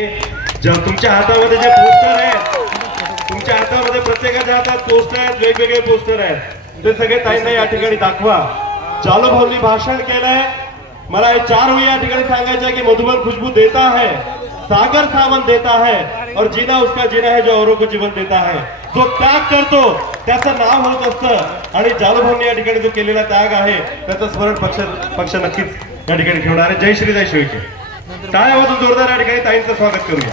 तुमच्या हातामध्ये जे पोस्टर आहे, तुमच्या हातामध्ये प्रत्येकाच्या हातात पोस्टर आहेत, वेगवेगळे पोस्टर आहेत, ते सगळे ताईंना या ठिकाणी दाखवा. जालू भाऊंनी भाषण केलंय. मला हे 4 वेळी या ठिकाणी सांगायचं आहे की मधुबन खुशबू देता है, सागर सावन देता है और जीना उसका जीना है जो औरों को जीवन देता है. जो त्याग करतो त्याचं नाव होत असतं आणि जालू भाऊंनी या ठिकाणी जो केलेला त्याग आहे त्याचं स्मरण पक्ष नक्कीच या ठिकाणी ठेवणार आहे. जय श्री जय शिवके. टाळ्या वाजून जोरदार या ठिकाणी ताईंचं स्वागत करूया.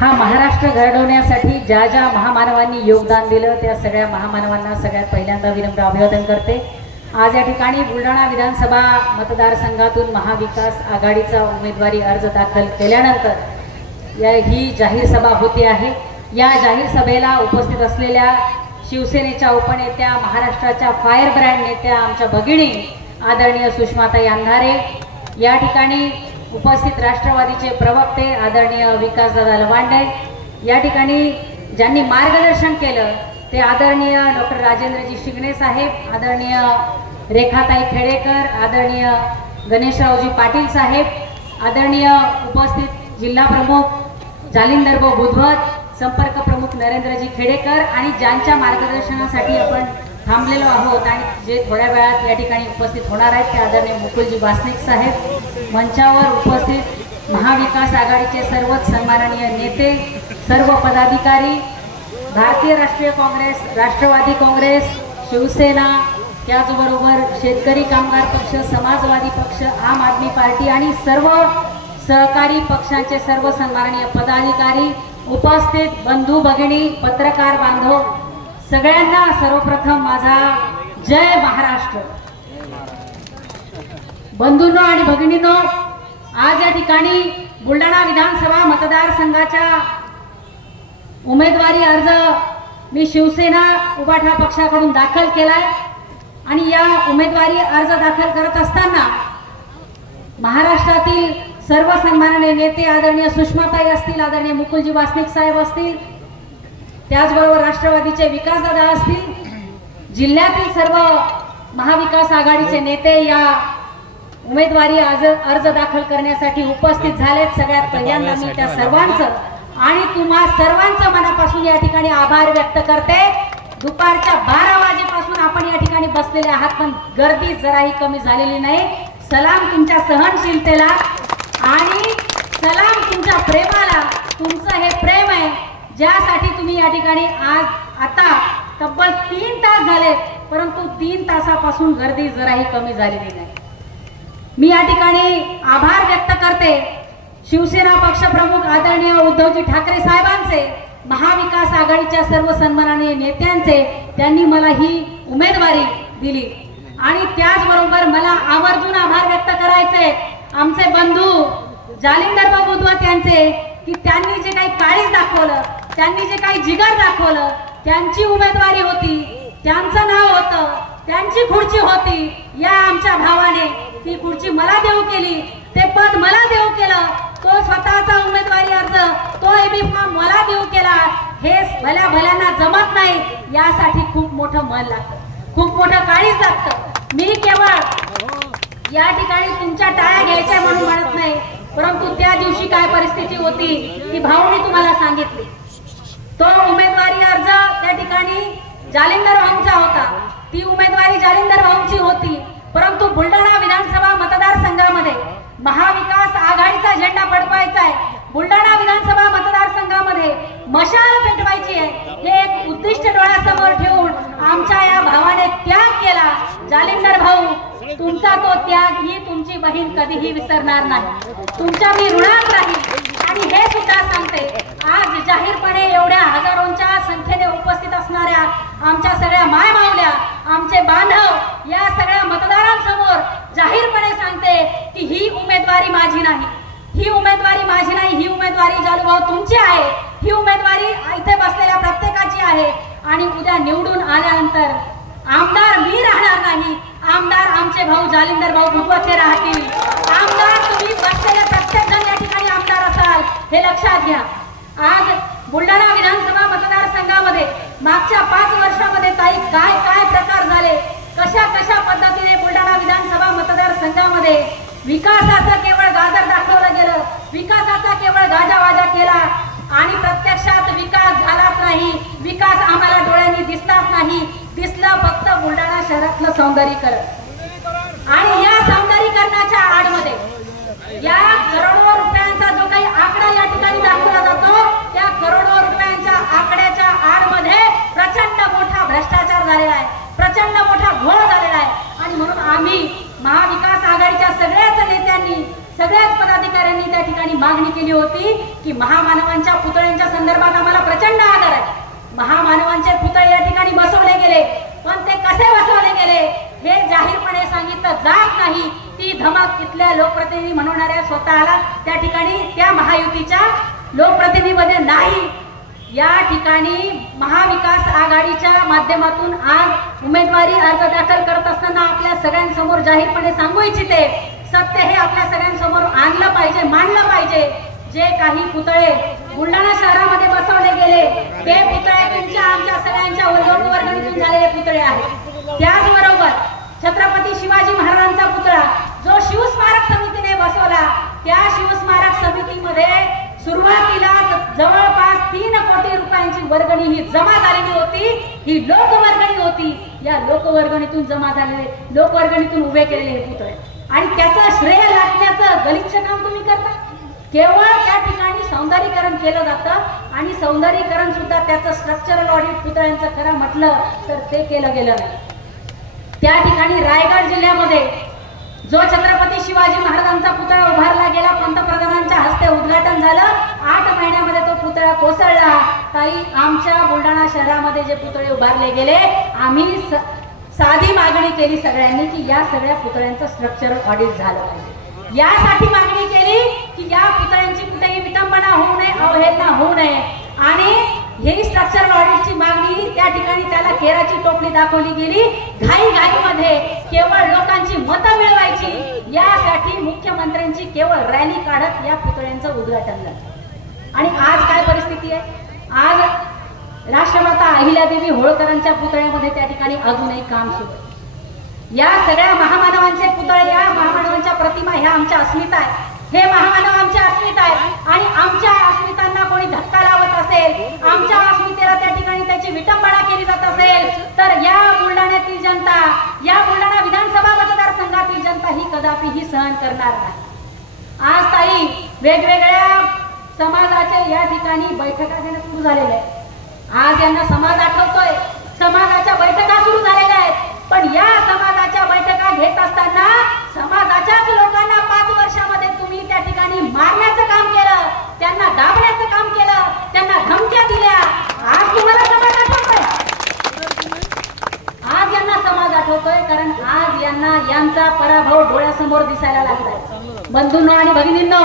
हा महाराष्ट्र घडवण्यासाठी ज्या ज्या महामानवांनी योगदान दिलं त्या सगळ्या महामानवांना सगळ्यात पहिल्यांदा विनम्र अभिवादन करते. आज या ठिकाणी बुलढाणा विधानसभा मतदारसंघातून महाविकास आघाडीचा उमेदवारी अर्ज दाखल केल्यानंतर ही जाहीर सभा होती आहे. या जाहीर सभेला उपस्थित असलेल्या शिवसेनेच्या उपनेत्या, महाराष्ट्राच्या फायर ब्रँड नेत्या आमच्या भगिनी आदरणीय सुषमाताई अंधारे, या ठिकाणी उपस्थित राष्ट्रवादीचे प्रवक्ते आदरणीय विकासदादा लवांडे, या ठिकाणी ज्यांनी मार्गदर्शन केलं ते आदरणीय डॉक्टर राजेंद्रजी शिगणे साहेब, आदरणीय रेखाताई खेडेकर, आदरणीय गणेशरावजी पाटील साहेब, आदरणीय उपस्थित जिल्हा प्रमुख जालिंदरभाऊ बुधवत, संपर्क प्रमुख नरेंद्रजी खेडेकर आणि ज्यांच्या मार्गदर्शनासाठी आपण थांबलेलो आहोत आणि जे थोड्या वेळात या ठिकाणी उपस्थित होणार आहेत ते आदरणीय मुकुलजी वासनिक साहेब, मंचावर उपस्थित महाविकास आघाडीचे सर्वच सन्माननीय नेते, सर्व पदाधिकारी, भारतीय राष्ट्रीय काँग्रेस, राष्ट्रवादी काँग्रेस, शिवसेना, त्याचबरोबर शेतकरी कामगार पक्ष, समाजवादी पक्ष, आम आदमी पार्टी आणि सर्व सहकारी पक्षांचे सर्व सन्माननीय पदाधिकारी, उपस्थित बंधू भगिनी, पत्रकार बांधव, सगळ्यांना सर्वप्रथम माझा जय महाराष्ट्र. बंधूंनो आणि भगिनींनो, आज या ठिकाणी बुलढाणा विधानसभा मतदारसंघाच्या उमेदवारी अर्ज मी शिवसेना उभाठा पक्षाकडून दाखल केलाय आणि या उमेदवारी अर्ज दाखल करत असताना महाराष्ट्रातील सर्व सन्माननीय नेते आदरणीय सुषमाताई असतील, आदरणीय मुकुलजी वासनिक साहेब असतील, त्याचबरोबर राष्ट्रवादीचे विकासदादा असतील, जिल्ह्यातील सर्व महाविकास आघाडीचे नेते या उमेदवारी अर्ज दाखल करण्यासाठी उपस्थित झालेत. सगळ्यात पहिल्यांदा मी त्या सर्वांचं आणि तुम्हा सर्वांचं मनापासून या ठिकाणी आभार व्यक्त करते. दुपारच्या 12 वाजेपासून आपण या ठिकाणी बसलेले आहात पण गर्दी जराही कमी झालेली नाही. सलाम तुमच्या सहनशीलतेला आणि सलाम तुमच्या प्रेमाला. तुमचं हे प्रेम आहे ज्यासाठी तुम्ही या ठिकाणी आज आता तब्बल 3 तास झाले परंतु 3 तासापासून गर्दी जराही कमी झालेली नाही. मी या ठिकाणी आभार व्यक्त करते शिवसेना पक्षप्रमुख आदरणीय उद्धवजी ठाकरे साहेबांचे, महाविकास आघाडीच्या सर्व सन्माननीय नेत्यांचे. त्यांनी मला ही उमेदवारी दिली आणि त्याचबरोबर मला आवर्जून आभार व्यक्त करायचे आमचे बंधू जालिंदरभाऊ बुधवत यांचे की त्यांनी जे काही काळीज दाखवलं, त्यांनी जे काही जिगर दाखवलं, त्यांची उमेदवारी होती, त्यांचं नाव होतं, त्यांची खुर्ची होती. या आमच्या भावाने ती खुर्ची मला देऊ केली, ते पद मला देऊ केलं, तो स्वतःचा उमेदवारी अर्ज, तो एबी फॉर्म मला देऊ केला. हे भल्या भल्यांना जमत नाही. यासाठी खूप मोठं मन लागतं, खूप मोठं काळीज लागतं. मी केवळ या ठिकाणी तुमच्या टाळ्या घ्यायच्या म्हणून म्हणत नाही, परंतु त्या दिवशी काय परिस्थिती होती ती भाऊनी तुम्हाला सांगितली. तो उमेदवारी अर्ज त्या ठिकाणी जालिंदर भाऊंचा होता, ती उमेदवारी जालिंदर भाऊंची होती. परंतु बुलढाणा विधानसभा मतदारसंघामध्ये महाविकास आघाडीचा झेंडा फडकवायचा आहे, बुलढाणा विधानसभा मतदारसंघामध्ये मशाल पेटवायची आहे, हे एक उद्दिष्ट डोळ्यासमोर ठेवून आमच्या या भावाने त्याग केला. जालिंदर भाऊ, तुमचा तो त्याग ही तुमची बहीण कधीही विसरणार नाही, तुमच्या मी ऋणात राहील. आणि हे सुद्धा सांगते, आज जाहीरपणे एवढ्या हजारोंच्या संख्येने उपस्थित असणाऱ्या आमच्या सगळ्या माय मावल्या, आमचे बांधव, या सगळ्या मतदारांसमोर जाहीरपणे सांगते की ही उमेदवारी माझी नाही, ही उमेदवारी माझी नाही, ही उमेदवारी जालूभाऊ तुमची आहे, ही उमेदवारी इथे बसलेल्या प्रत्येकाची आहे. आणि उद्या निवडून आल्यानंतर आमदार मी राहणार नाही, आमदार आमचे भाऊ जालिंदर भाऊ बुधवत हे राहतील. आमदार तुम्ही बसलेले प्रत्येक जण या ठिकाणी आमदार असाल, हे लक्षात घ्या. आज बुलढाणा विधानसभा मतदारसंघामध्ये मागच्या 5 वर्षामध्ये ताई काय काय प्रकार झाले, कशा कशा पद्धतीने बुलढाणा विधानसभा मतदारसंघामध्ये विकासाचं केवळ गाजर दाखवलं गेलं, विकासाचा केवळ गाजावाजा केला आणि प्रत्यक्षात विकास झालाच नाही. विकास आम्हाला डोळ्यांनी दिसलाच नाही. दिसलं फक्त बुलढाणा शहरातलं सौंदर्यीकरण. आणि या सौंदर्यीकरणाच्या आडमध्ये या करोडो रुपयांचा जो काही आकडा या ठिकाणी दाखवला जातो, त्या करोडो रुपयांच्या आकड्याच्या आडमध्ये प्रचंड मोठा भ्रष्टाचार झालेला आहे, प्रचंड मोठा घोळ झालेला आहे. आणि म्हणून आम्ही महाविकास आघाडीच्या सगळ्याच नेत्यांनी, सगळ्याच पदाधिकाऱ्यांनी त्या ठिकाणी मागणी केली होती की महामानवांच्या पुतळ्यांच्या संदर्भात आम्हाला प्रचंड आदर आहे. महामानवांचे पुतळे या ठिकाणी बसवले गेले, पण ते कसे बसवले गेले हे जाहीरपणे सांगितलं जात नाही. ती धमक इथल्या लोकप्रतिनिधी म्हणणाऱ्या स्वतःला त्या ठिकाणी त्या महायुतीच्या लोकप्रतिनिधीमध्ये नाही. या ठिकाणी महाविकास आघाडीच्या माध्यमातून आज उमेदवारी अर्ज दाखल करत असताना आपल्या सगळ्यांसमोर जाहीरपणे सांगू इच्छिते, सत्य हे आपल्या सगळ्यांसमोर आणलं पाहिजे, मांडलं पाहिजे. जे काही पुतळे बुलढाणा शहरामध्ये बसवले गेले ते पुतळे तुमच्या आमच्या सगळ्यांच्या लोकवर्गणीतून झालेले पुतळे आहेत. त्याचबरोबर छत्रपती शिवाजी महाराजांचा पुतळा जो शिवस्मारक समितीने बसवला, त्या शिवस्मारक समितीमध्ये सुरुवातीला जवळपास 3 कोटी रुपयांची वर्गणी ही जमा झालेली होती. ही लोकवर्गणी होती. या लोकवर्गणीतून जमा झालेले, लोकवर्गणीतून उभे केलेले हे पुतळे आणि त्याचं श्रेय लागण्याचं गलिच्छ काम तुम्ही करता. केवळ त्या ठिकाणी सौंदर्यीकरण केलं जातं आणि सौंदर्यीकरण सुद्धा त्याचं स्ट्रक्चरल ऑडिट पुतळ्यांचं खरं म्हटलं तर ते केलं गेलं नाही. त्या ठिकाणी रायगड जिल्ह्यामध्ये जो छत्रपती शिवाजी महाराजांचा पुतळा उभारला गेला, पंतप्रधानांच्या हस्ते उद्घाटन झालं, 8 महिन्यामध्ये तो पुतळा कोसळला. ताई, आमच्या बुलढाणा शहरामध्ये जे पुतळे उभारले गेले, आम्ही साधी मागणी केली सगळ्यांनी की या सगळ्या पुतळ्यांचं स्ट्रक्चरल ऑडिट झालं पाहिजे. यासाठी मागणी केली की या पुतळ्यांची कुठेही विटंबना होऊ नये, अवहेलना होऊ नये. आणि ही स्ट्रक्चरल ऑडिटची मागणी त्या ठिकाणी त्याला केराची टोपली दाखवली गेली. घाईमध्ये केवळ लोकांची मतं मिळवायची यासाठी मुख्यमंत्र्यांची केवळ रॅली काढत या पुतळ्यांचं उद्घाटन झालं. आणि आज काय परिस्थिती आहे? आज राष्ट्रमाता अहिल्यादेवी होळकरांच्या पुतळ्यामध्ये त्या ठिकाणी अजूनही काम सुरू आहे. या सगळ्या महामानवांचे पुतळे, या महामानवांच्या प्रतिमा ह्या आमच्या अस्मिता आहे. हे महामानव आमच्या अस्मिता आहेत आणि आमच्या अस्मितांना कोणी धक्का लावत असेल, आमच्या अस्मितेला त्या ठिकाणी त्याची विटंबना केली जात असेल तर या बुलढाण्यातील जनता, या बुलढाणा विधानसभा मतदारसंघातील जनता ही कदापिही सहन करणार नाही. आज ताई, वेगवेगळ्या समाजाचे या ठिकाणी बैठका घेणं सुरू झालेले आहे. आज यांना समाज आठवतोय, समाजाच्या बैठका सुरू झालेल्या आहेत. पण या समाजाच्या बैठका घेत असताना समाजाच्याच लोकांना 5 वर्षामध्ये तुम्ही त्या ठिकाणी मारण्याचं काम केलं, त्यांना दाबण्याचं काम केलं, त्यांना धमक्या दिल्या. आज तुम्हाला समाज आठवतोय, आज यांना समाज आठवतोय, कारण आज यांना यांचा पराभव डोळ्यासमोर दिसायला लागलाय. बंधूंनो आणि भगिनींनो,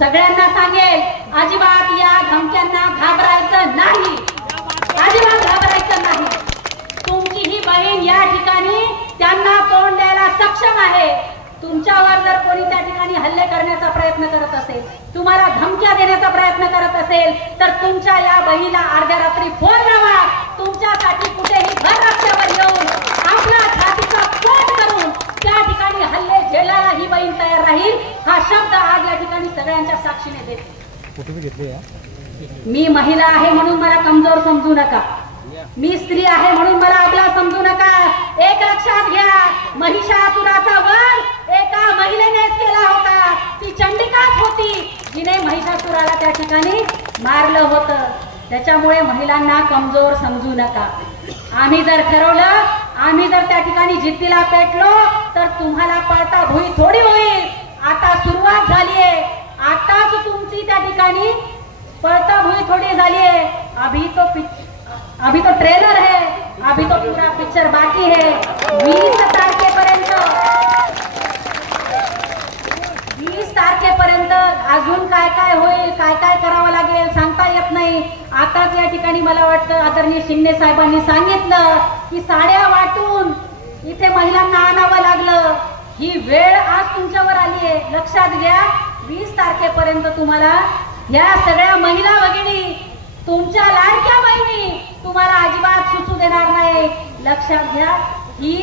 सगळ्यांना सांगेल, अजिबात या धमक्यांना घाबरायचं नाही, अजिबात घाबरायचं नाही. तुमची ही बहीण या ठिकाणी त्यांना तोंड द्यायला सक्षम आहे. तुमच्यावर जर कोणी त्या ठिकाणी हल्ले करण्याचा प्रयत्न करत असेल, तुम्हाला धमक्या देण्याचा प्रयत्न करत असेल तर तुमच्या या बहिणीला अर्ध्या रात्री फोन लावा. तुमच्यासाठी कुठेही घर रस्त्यावर येऊन आपला छातीचा स्फोट करून त्या ठिकाणी हल्ले झेलायला ही बहीण तयार राहील. हा शब्द आज या ठिकाणी सगळ्यांच्या साक्षीने देते. मी महिला आहे म्हणून मला कमजोर समजू नका, मी स्त्री आहे म्हणून मला अबला समजू नका. एक लक्षात घ्या, महिषासुराचा वध एका महिलेनेच केला होता. ती चंडिकाच होती जिने महिषासुराला त्या ठिकाणी मारलं होतं. त्याच्यामुळे महिलांना कमजोर समजू नका. आम्ही जर ठरवलं, आम्ही जर त्या ठिकाणी जिद्दीला पेटलो तर तुम्हाला पळता भुई थोडी होईल. आता सुरुवात झालीये, आताच तुमची त्या ठिकाणी पळता भुई थोडी झालीये. अभी तो ट्रेलर है, अभी तो पूरा पिक्चर बाकी है. 20 तारखेपर्यंत अजून काय काय होईल, काय काय करावं लागेल सांगता येत नाही. आताच या ठिकाणी मला वाटतं आदरणीय शिंदे साहेबांनी सांगितलं की साड्या वाटून इथे महिलांना आणावं लागलं. ही वेळ आज तुमच्यावर आली आहे. लक्षात घ्या, 20 तारखेपर्यंत तुम्हाला या सगळ्या महिला भगिनी, तुमच्या लाडक्या बहिणी तुम्हाला अजिबात सुचू देणार नाही. लक्षात घ्या, ही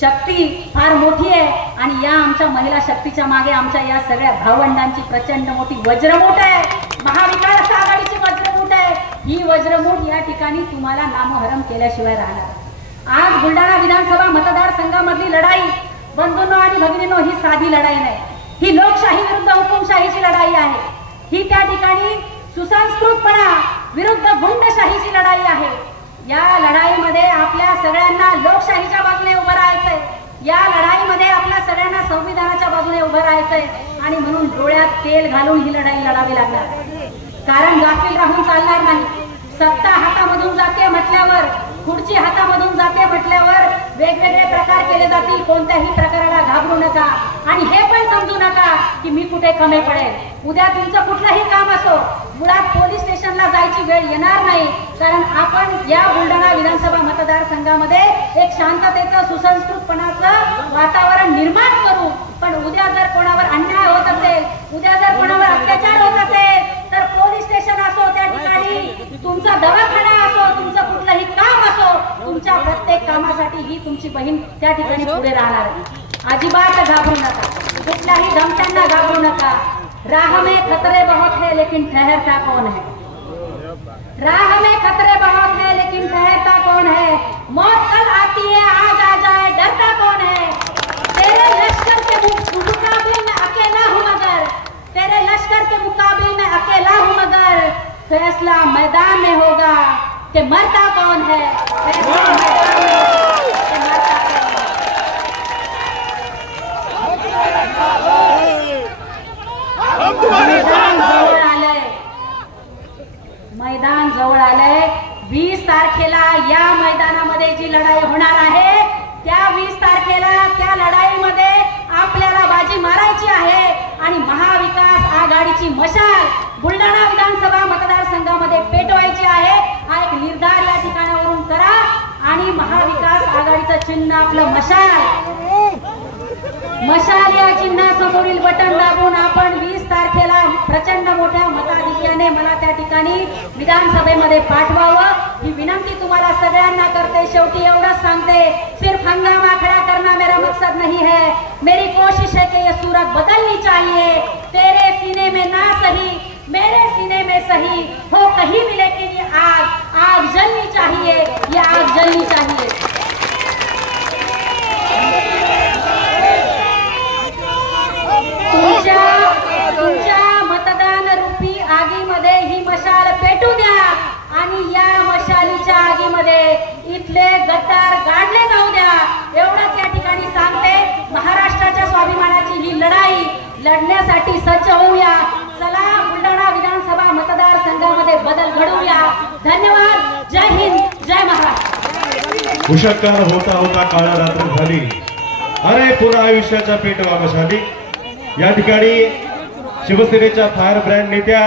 शक्ती फार मोठी आहे आणि या आमच्या महिला शक्तीच्या मागे आमच्या या सगळ्या भावंडांची प्रचंड मोठी वज्रमूठ आहे. महाविकास आघाडीची वज्रमूठ आहे. ही वज्रमूठ या ठिकाणी तुम्हाला नामोहरम केल्याशिवाय राहणार. आज बुलढाणा विधानसभा मतदारसंघामधली लढाई बंधूंनो आणि भगिनींनो ही साधी लढाई नाही. ही लोकशाही विरुद्ध हुकुमशाहीची लढाई आहे. ही त्या ठिकाणी सुसंस्कृतपणा विरुद्ध गुंडशाहीची लढाई आहे. या लढाईमध्ये आपल्या सगळ्यांना लोकशाहीच्या बाजूने उभं राहायचंय. या लढाईमध्ये आपल्या सगळ्यांना संविधानाच्या बाजूने उभं राहायचंय आणि म्हणून डोळ्यात तेल घालून ही लढाई लढावी लागणार. कारण गाफील राहून चालणार नाही. सत्ता हातामधून जाते म्हटल्यावर, खुर्ची हातामधून जाते म्हटल्यावर वेगवेगळे प्रकार केले जातील. कोणत्याही प्रकाराला घाबरू नका आणि हे पण समजू नका की मी कुठे कमी पडेल. उद्या तुमचं कुठलंही काम असो, मुळात पोलीस स्टेशनला जायची वेळ येणार नाही. कारण आपण या बुलढाणा विधानसभा मतदारसंघामध्ये एक शांततेचं सुसंस्कृतपणाचं वातावरण निर्माण करू. पण उद्या जर कोणावर अन्याय होत असेल, उद्या जर कोणावर अत्याचार होत असेल तर पोलीस स्टेशन असो, त्या ठिकाणी तुमचा दवाखाना असो, तुमचं कुठलंही काम असो, तुमच्या प्रत्येक कामासाठी ही तुमची बहीण त्या ठिकाणी पुढे राहणार आहे. अजिबात घाबरू नका, कुठल्याही धमक्यांना घाबरू नका. राह में खतरे बहुत है लेकिन ठहरता कौन है. राह में खतरे बहुत है लेकिन ठहरता कौन है. मौत कल आती है आज आ जाए डरता कौन है. तेरे लश्कर के मुकाबले में अकेला हूँ मगर, तेरे लश्कर के मुकाबले में अकेला हूँ मगर फैसला मैदान में होगा कि मरता कौन है. फैसला मैदान में होगा कि मरता मैदान जवळ आलंय. 20 तारखेला या मैदानामध्ये जी लढाई होणार आहे, त्या 20 तारखेला त्या लढाईमध्ये आपल्याला बाजी मारायची आहे आणि महाविकास आघाडीची मशाल बुलढाणा विधानसभा मतदारसंघामध्ये पेटवायची आहे. हा एक निर्धार या ठिकाणावरून करा आणि महाविकास आघाडीचं चिन्ह आपलं मशाल या चिन्हासमोरील बटन दाबून आपण 20 तारखेला प्रचंड मोठ्या मताधिक्याने मला त्या ठिकाणी विधानसभेमध्ये पाठवावं ही विनंती तुम्हाला सगळ्यांना करते. शेवटी एवढंच सांगते, सिर्फ हंगामा खड़ा करना मेरा मकसद नहीं है. मेरी कोशिश है कि ये सूरत बदलनी चाहिए. तेरे सीने में ना सही मेरे सीने में सही हो कहीं भी, लेकिन ये आग जलनी चाहिए. ये आग जलनी चाहिए. तुमच्या मतदान रूपी आगीमध्ये ही मशाल पेटू द्या आणि या मशालीच्या आगीमध्ये इथले गद्दार गाडले जाऊ द्या. एवढंच या ठिकाणी सांगते. महाराष्ट्राच्या स्वाभिमानाची ही लढाई लढण्यासाठी सज्ज होऊया. चला बुलढाणा विधानसभा मतदारसंघामध्ये बदल घडवूया. धन्यवाद. जय हिंद, जय महाराष्ट्र. उषःकाळ होता होता काळा रात्र झाली, अरे पुन्हा आयुष्याच्या पेटवा मशाली. या ठिकाणी शिवसेनेच्या फायर ब्रँड नेत्या